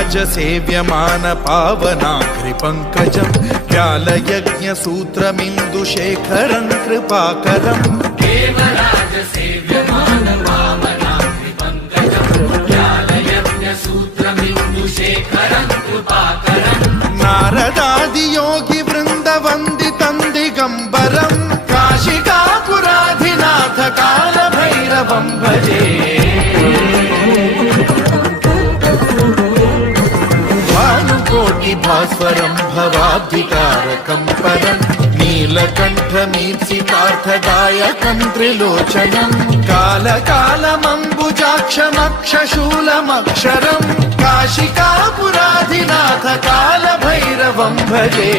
देवराजसेव्यमान पावनाघ्रिपङ्कजं व्यालयज्ञसूत्रमिन्दुशेखरं कृपाकरम् देवराजसेव्यमान पावनाघ्रिपङ्कजं व्यालयज्ञसूत्रमिन्दुशेखरं कृपाकरम् नारदादियोगिवृन्दवन्दितं दिगम्बरं काशिकापुराधिनाथ कालभैरवं भजे भास्वरं भवाब्धिकारकं परं नीलकण्ठमीप्सितार्थदायकं त्रिलोचनं कालकालमम्बुजाक्षमक्षशूलमक्षरं काशिकापुराधिनाथ कालभैरवं भजे।